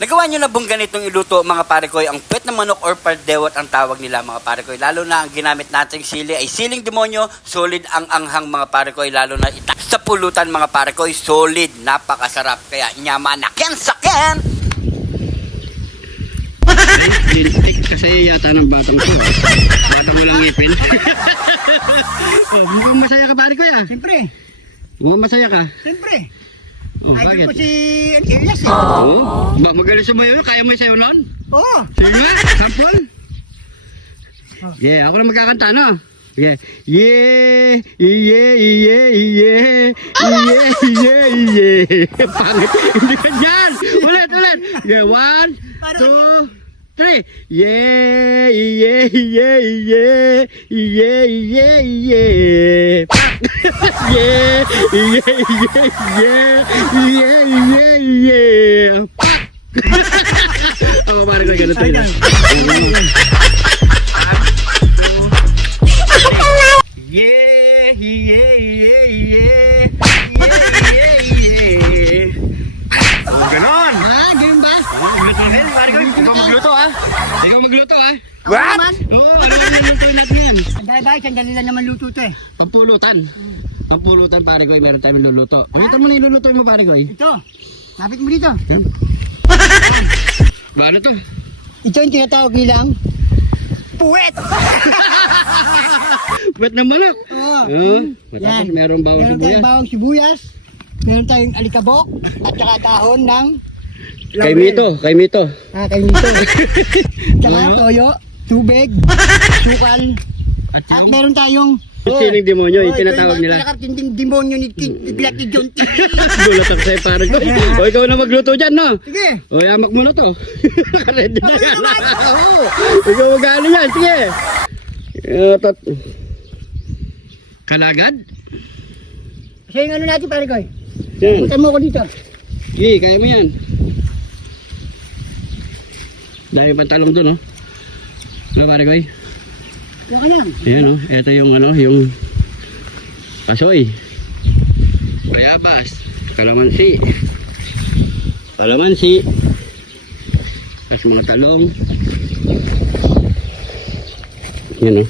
Nagawa nyo na bang ganitong iluto mga pare koy? Ang puwet na manok or pardewat ang tawag nila mga pare koy. Lalo na ang ginamit nating sili ay siling demonyo. Solid ang anghang mga pare koy. Lalo na sa pulutan mga pare koy. Solid. Napakasarap. Kaya nyaman na ken. Lintik kasi yata ng batang ko. Batang walang ngipin. Oh, mukhang masaya ka pare koy ah. Siyempre. Mukhang masaya ka. Siyempre. Oh, Idol bakit? ko si Elias. Oh, magaling sa mayo, kaya mo sayo noon? Oo. Sige nga, sample. Yeah, ako na magkakanta, no? Yeah. Yeah, yeah, yeah, yeah, yeah, yeah, yeah. Pangit, hindi ka dyan. Ulit. Yeah, 1, 2, 3. Yeah, yeah, yeah, yeah, yeah, yeah, yeah. Yeah, yeah, yeah, yeah, yeah, yeah. Ako parang na ganito yun. Yeah, yeah, yeah, yeah, yeah. Oh, ganon. Ah, ganun ba? Pare ko, ikaw magluto ah. Ikaw magluto ah. What? Oo, ano ang nilutuin natin yan? Dahil sandali lang naman luto to eh. Pampulutan. Pampulutan pare ko, meron tayong luluto. O ito mo na iluluto mo pare ko. Ito. Lapit mo dito. Paano to? Ito yung tinatawag nilang puwet. Puwet ng manok. Oo. Matapos meron bawang Meron tayong sibuyas. bawang sibuyas. Meron tayong alikabok. At saka dahon ng Kay laurel. Mito. Ah, kay Mito. Tsaka toyo, tubig, sukal. At At yung meron tayong siling demonyo, yung tinatawag Ito nila. yung pinakatinding demonyo ni Lucky John TV. Gulat ako sa'yo pare ko. O ikaw na magluto dyan no? Sige. O yamak mo na to. Ready na yan. Oo. Ikaw mag-ano yan. Sige. Kalagad? Kasi yung ano natin pare ko. Yan. Puntan mo ako dito. Sige, kaya mo yan. Dahil pantalong to no? Ano pare ko? Wala ka yan. Ayan o. Ito yung ano, yung pasoy. Bayabas. Kalamansi. Tapos mga talong. Yan o.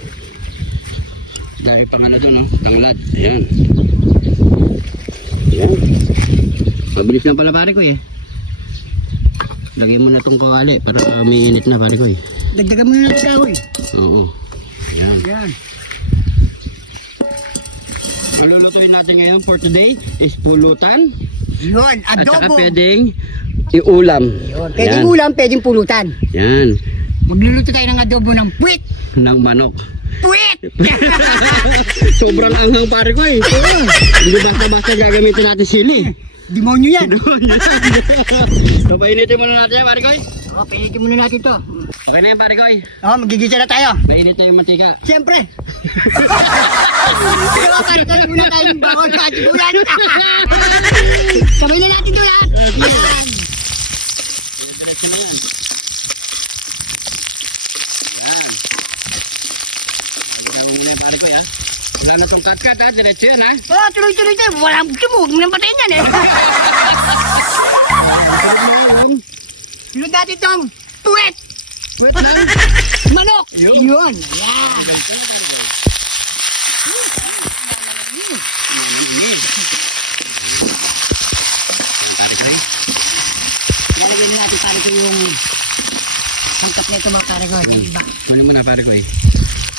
Dahil pang ano doon o. Tanglad. Ayan. Ayan. Mabilis na pala pare ko eh. Lagyan mo na itong kawali para may init na pare ko eh. Dagdagan mo na natin kahoy. Oo. Ayan. Yan. Lulutuin natin ngayon for today is pulutan. Yun, At saka adobo. pwedeng iulam. Yun. Pwedeng ulam, pwedeng pulutan. Yan. Magluluto tayo ng adobo ng puwit. Ng manok. Puwit! Sobrang anghang pare ko eh. Hindi basta-basta gagamitin natin sili. Demonyo yan. So painitin muna natin yan pare ko. O, pinitin muna natin to. Okay na yan pare ko. O, magigisa na tayo. Painit tayo yung mantika. Siyempre. Diba, karikal muna tayong bawal sa sibuyas. Sabay na natin ito lahat. Yan. Diretso na yan. Yan. Gawin muna yung pare ko ya. Wala na itong cut-cut ha. Diretso yan ha. O, tuloy-tuloy tayo. Walang gusto mo. Huwag mo nang patayin yan eh. Sunod natin itong puwet. Puwet lang. Manok. Yun. Yun. Yan. Lalagyan na natin pare ko yung sangkap nito mga pare ko. Diba? Kunin mo na pare ko eh.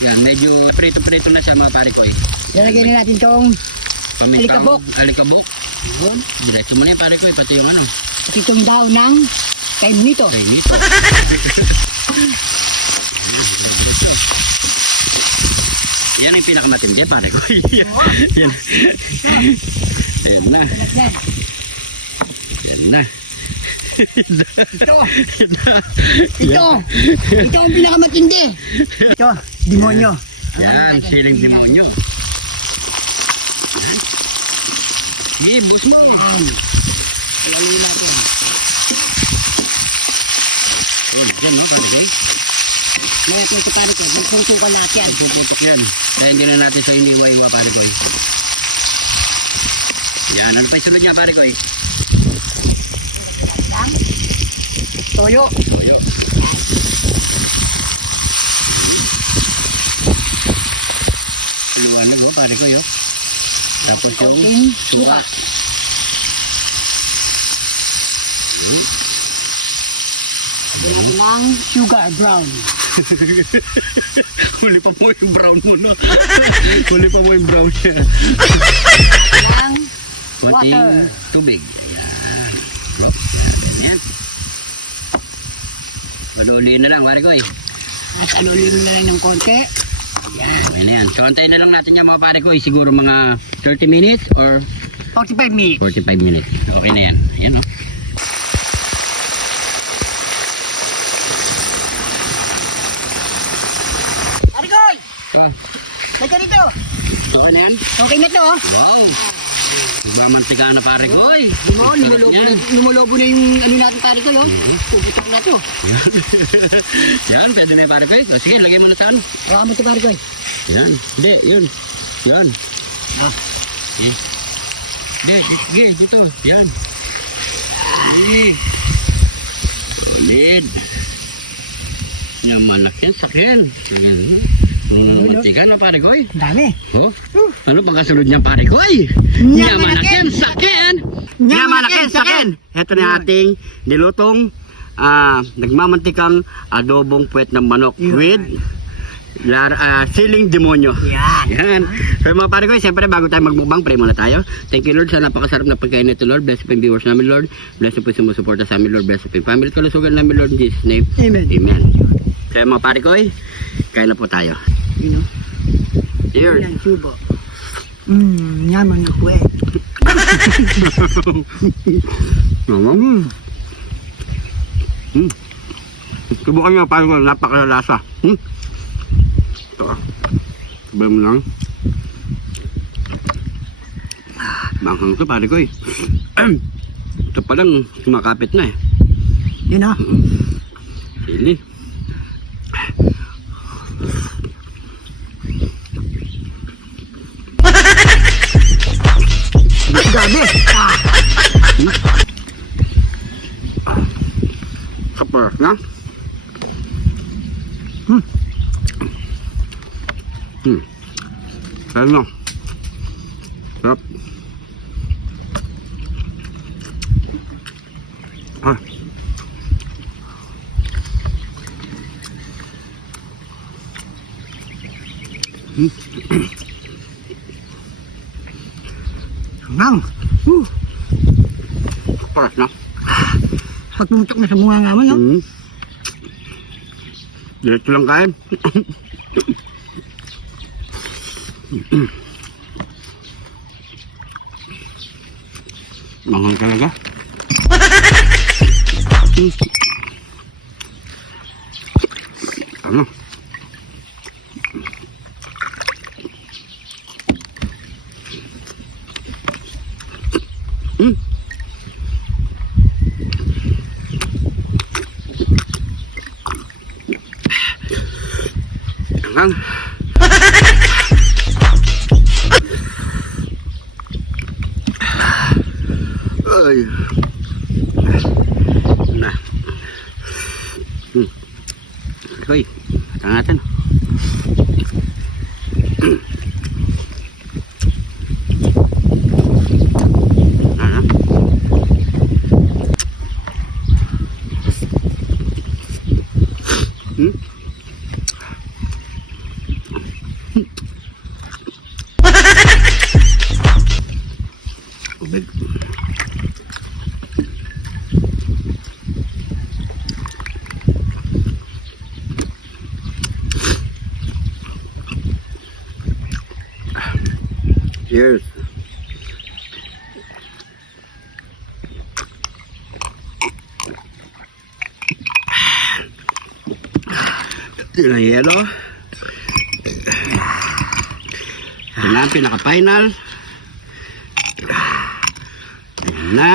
Yan, medyo prito-prito na siya mga pare ko eh. Lalagyan na natin itong Pamintang, Alikabok. Alikabok. yun. Diretso mo na yung pare ko eh, pati yung ano. At itong daw ng kay Munito. Mainit. Yan ang pinakamatindi pare ko. Yan. Ayan na. Yan. Ayan na. Ito. Ito ang pinakamatindi. Ito, demonyo. Yan, siling demonyo. Bus mo. Yan. Alalay natin. Oh, dyan mo pare. Ngayon ito pare ko, magsusukan natin yan. Tututok yan. Kaya hindi na natin sa hindi iwa pare ko. Yan, ano pa yung sunod niya pare ko? toyo. Toyo. Liwanag oh, pare ko yun. Tapos yung Okay, suka. Lagyan natin ng sugar brown. Huli pa po yung brown mo, no? Huli pa mo yung brown niya. Ng Konting water. tubig. Ayan. Bro. Ayan. Paduliin na lang, pare ko eh. At alunin na lang ng konti. Yan. Ayan na yan. So, antayin na lang natin yan mga pare ko. Siguro mga 30 minutes or 45 minutes. 45 minutes. Okay na yan. Ayan o. Arikoy! Oh. Lagyan dito. Okay na yan. Okay na to. Wow. Nagmamantika na pare ko eh. Oh, lumulobo na yung ano natin pare ko, no? Puputok na to. Yan, pwede na yung pare ko eh. O, sige, lagay mo na saan. Hawakan mo ito pare ko. Yan. Hindi, yun. Yan. Ah. Sige, sige, dito. Yan. Sige. Ulit. Yan, malaking sakyan. Mantika na pare ko eh. Dami. Oh, ano pagkasunod niya pare ko ay? Nyamanakin sakyan! Nyamanakin sakyan! Ito na ating nilutong nagmamantikang adobong puwet ng manok with siling demonyo. Yan. Yan. So mga pare ko, siyempre bago tayo magmukbang, pray muna tayo. Thank you Lord sa napakasarap na pagkain nito Lord. Bless po yung viewers namin Lord. Bless po yung sumusuporta sa amin Lord. Bless po yung family kalusugan namin Lord. In Jesus name. Amen. Amen. So mga pare ko, kain na po tayo. You know? Cheers. Yan, subo. Yaman na po eh. Subukan nyo, parang napakalasa. Ito. Sabay mo lang. Bangkang ito, pare ko eh. Ito palang sumakapit na eh. You know? Sili. Gabi. Kapar na. Kaya na. Sarap. Ah. Nang. Paras na. Pagputok na sa bunga nga mo, no? Diretso lang kain. Manghang talaga. Ano? Manghang. Ay. Nah. Hoy, natin. Big. Cheers. Yun ang yelo. Ito na ang pinaka-final. Ayan na.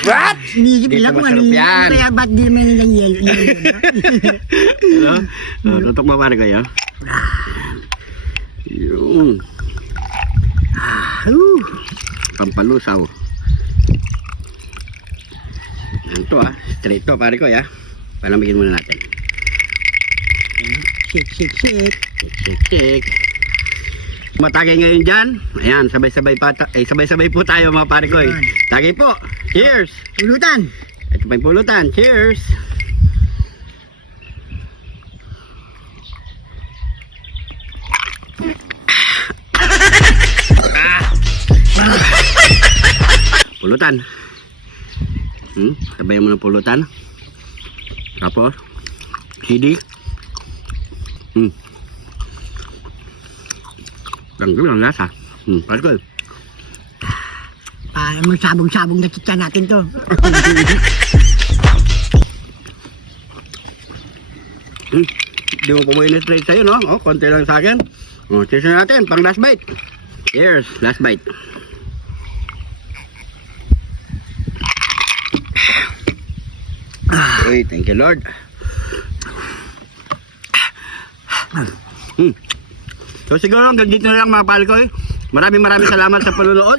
What? Hindi Dito lang kung masarap ano yan. kaya ba't di naman nilang yelo? Hello? Tutok mo pare kayo. Yun. pampalusaw. Yan to straight to pare ko ya. Palamigin muna natin. Shake. Matagay ngayon dyan. Ayan, sabay-sabay po tayo mga pare ko. Tagay po. Cheers! Pulutan. Ito pa yung pulutan. Cheers! Pulutan. Sabayan mo ng pulutan. Tapos, sidi. Tanggal ang lasa. Pare ko. Magsabong-sabong na kita natin to. Di mo pumuhin na straight sa'yo, no? Konti lang sa akin. Cheers na natin, pang last bite. Cheers, last bite. Uy, thank you Lord. So siguro hanggang dito na lang mga pare ko. Maraming salamat sa panonood.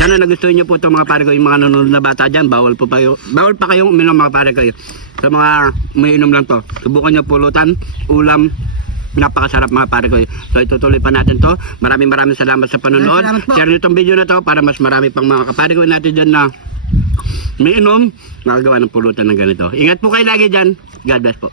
Sana nagustuhan niyo po ito mga pare ko, yung mga nanonood na bata dyan, bawal pa kayong uminom mga pare ko. Sa mga umiinom lang to, subukan niyo pulutan, ulam, napakasarap mga pare ko. So itutuloy pa natin to. Maraming salamat sa panonood. Share niyo itong video na to para mas marami pang mga kapare ko natin dyan na may inom, nakagawa ng pulutan ng ganito. Ingat po kayo lagi dyan. God bless po.